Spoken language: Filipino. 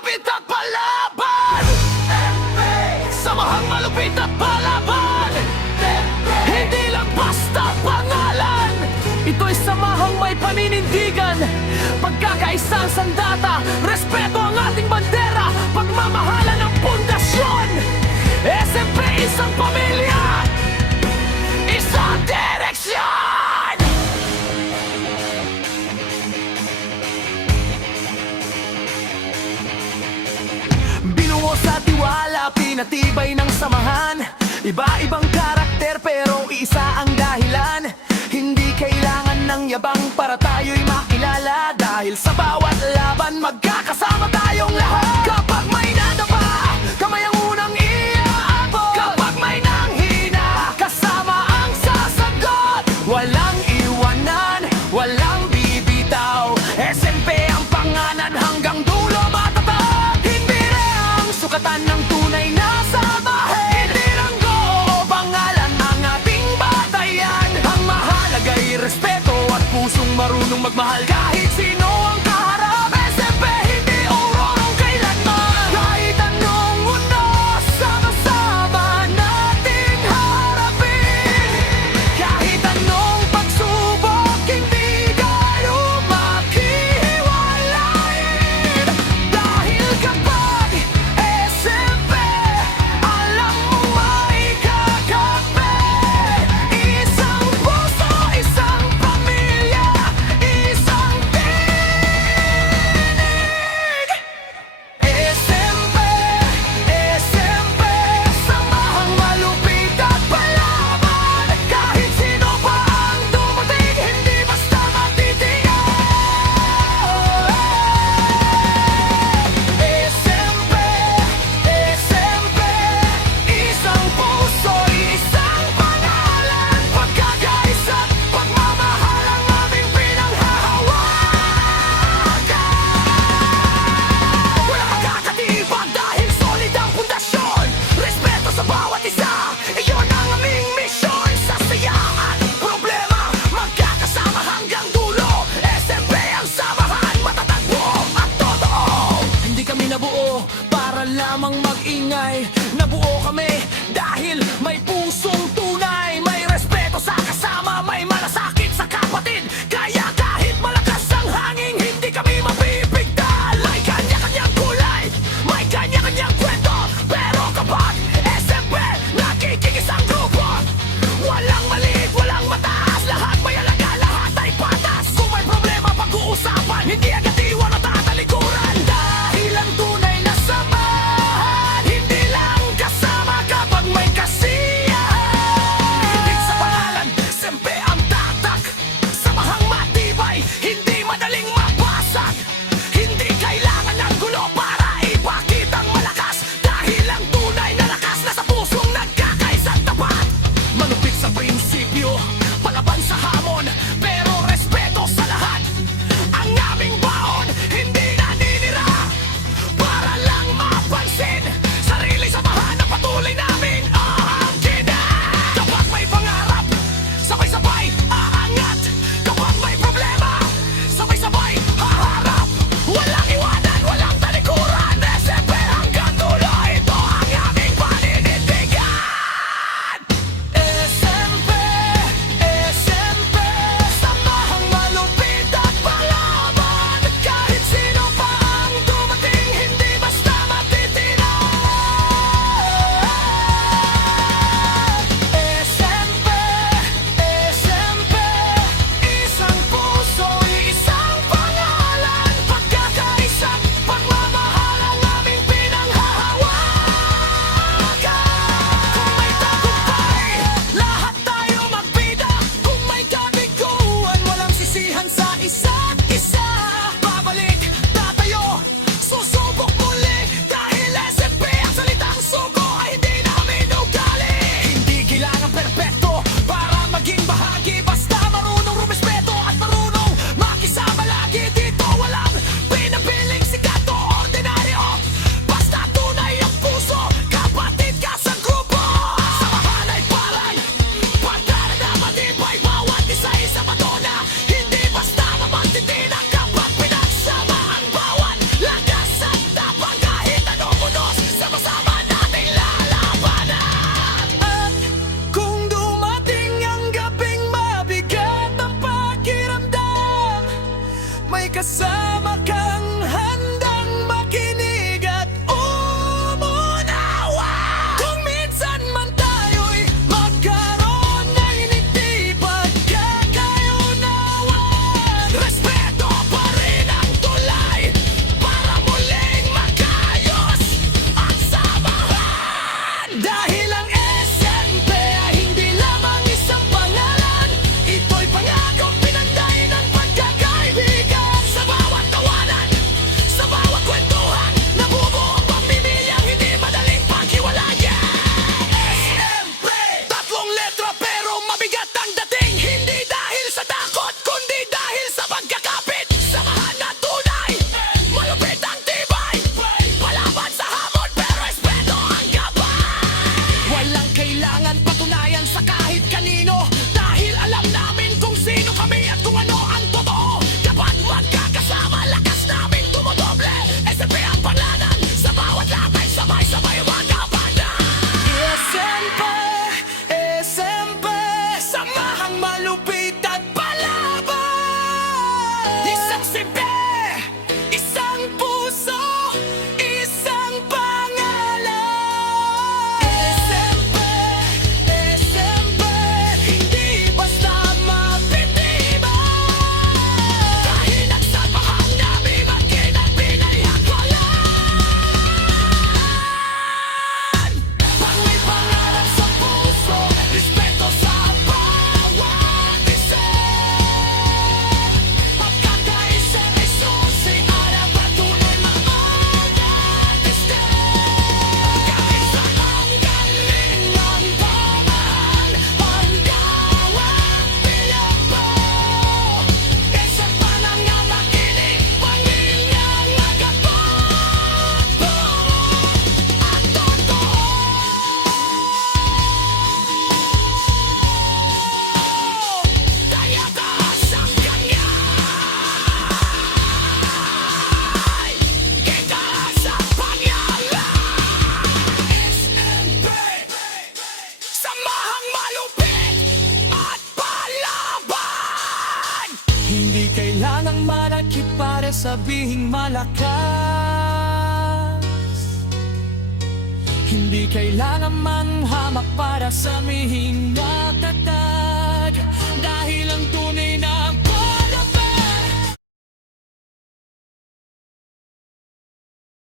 malupit at palaban. Samahang malupit at palaban. Hindi lang basta pangalan. Ito'y samahang may paninindigan, pagkakaisang sandata, respeto ang ating bandera, pagmamahalan ng pundasyon. SMP, isang pamilya, isang direksyon. Binuo sa tiwala, pinatibay ng samahan. Iba-ibang karakter pero isa ang dahilan. Hindi kailangan ng yabang para tayo'y makilala, dahil sa bawat laban magkakasama tayong lahat. Kapag may nadapa, kamay ang unang iaabot. Kapag may nanghina, kasama ang sasagot. Walang iwanan, walang bibitaw. SMP ang panganan hanggang dulo matatag. Hindi ang sukatan ng tunay na samahin. Hindi lang go o pangalan ang ating batayan. Ang mahalaga'y respeto at pusong marunong magmahal kahit sino ang kaharap. SMP hindi urong kailanman. Kahit anong unos, sama-sama natin harapin. Kahit anong pagsubok, hindi tayo maghiwalayin. Dahil kapag SMP, alam mo may kakape. Isang puso, isang pamilya, isang tinig. SMP, SMP, samahang malupit at palaban. Kahit sino pa ang dumating, hindi basta matitigan. SMP, SMP, isang puso, isang pangalan, pagkakaisa't pagmamahal ang aming pinanghahawakan. Walang magkakatibag dahil solid ang pundasyon. Respeto sa bawat isa, iyon ang aming misyon. Sa saya at problema, magkakasama hanggang dulo. SMP ang samahan, matatagpo at totoo. Hindi kami nabuo para lamang mag-ingay. Nabuo kami dahil may pusong tunay. May respeto sa kasama, may malasakit sa kapatid. Kaya kahit malakas ang hangin, hindi kami mapipigtal. May kanya-kanyang kulay, may kanya-kanyang kwento. Pero kapag SMP, nakikigis ang grupo. Walang maliit, walang mataas, lahat may alaga, lahat ay patas. Kung may problema pag-uusapan, hindi agad iwan at tatalikuran. Dahil ang tunay na samahan, hindi lang kasama kapag may kasiyahan. Hindi sa pangalan, SMP ang tatak. Samahang matibay, hindi madaling mabasag. Hindi kailangan ng gulo para ipakitang malakas. Dahil ang tunay na lakas nasa pusong nagkakaisa't tapat. Manupit sa prinsipyo, palaban sa hamon, pero respeto sa lahat. Ang aming baon, hindi naninira para lang mapansin. Sarili samahan na patuloy namin aangkinin. Kapag may pangarap, sabay-sabay aangat. Kapag may problema, sabay-sabay haharap. Walang iwanan, walang talikuran. SMP hanggang dulo, ito ang aming paninindigan. SMP, SMP, samahang malupit at palaban. Kahit sino pa ang dumating, hindi basta matitirahan. SMP, SMP, isang puso, isang pangalan, pagkakaisa't pagmamahal ang aming pinanghahawakan. Kung may tagumpay, lahat tayo magbida. Kung may kabiguan, walang sisihan sa isa't isa. Babalik, tatayo, susubok muli. Dahil SMP ang salitang sugo ay hindi namin ugali. Hindi kailangan perpekto para maging bahagi. Basta marunong rumespeto at marunong makisama lagi. Dito walang pinapiling sikat o ordinaryo. Basta tunay ang puso, kapatid ka sa grupo. Samahan ay parang pagdaradamatid, may bawat isa-isa matona. Hindi basta naman titinak kapag kasama kang handang makinig at umunawa. Kung minsan man tayo'y magkaroon ng hindi pagkakaunawan, respeto pa rin ang tulay para muling magkaayos ang samahan. Dahil ang SMP ay hindi lamang isang pangalan, ito'y pangakong pinanday ng pagkakaibigan. Sa bawat tawanan, sa bawat kwentuhan, nabubuo ang pamilyang hindi madaling paghiwalayan. SMP, tatlong letra pero mabigat ang dating. Hindi dahil sa takot, kundi dahil sa pagkakapit. Samahan na tunay, malupit ang tibay. Palaban sa hamon pero respeto ang gabay. Walang kailangan patunayan sa kahit kanino, dahil alam namin kung sino kami at kung ano ang totoo. Kapag magkakasama, lakas namin tumodoble. SMP ang panglanan, sa bawat lapay, sabay-sabay magapanan. SMP, SMP, samahang malupit at palaban. Isang simple, isang puso, isang pangalan. SMP, SMP, hindi basta mapitiba. Dahil ang samahang namin maging at pinahihatulan. Pag may pangarap sa puso, respeto sa bawat isa. Pagkakaisa ay susi, alam patunay maangat iste. Kahit saan ang galing ng pamahal, panggawang Pilipino. Isa pa lang ang makinig, pamilyang nagkakapagpo at totoo. Kaya taas ang kanyay, kitaas ang pangalan. SMP, samahang malupit at palaban. Hindi kailangang malaki para sabihing malakas. Hindi kailangan manghamak para samihing matataas.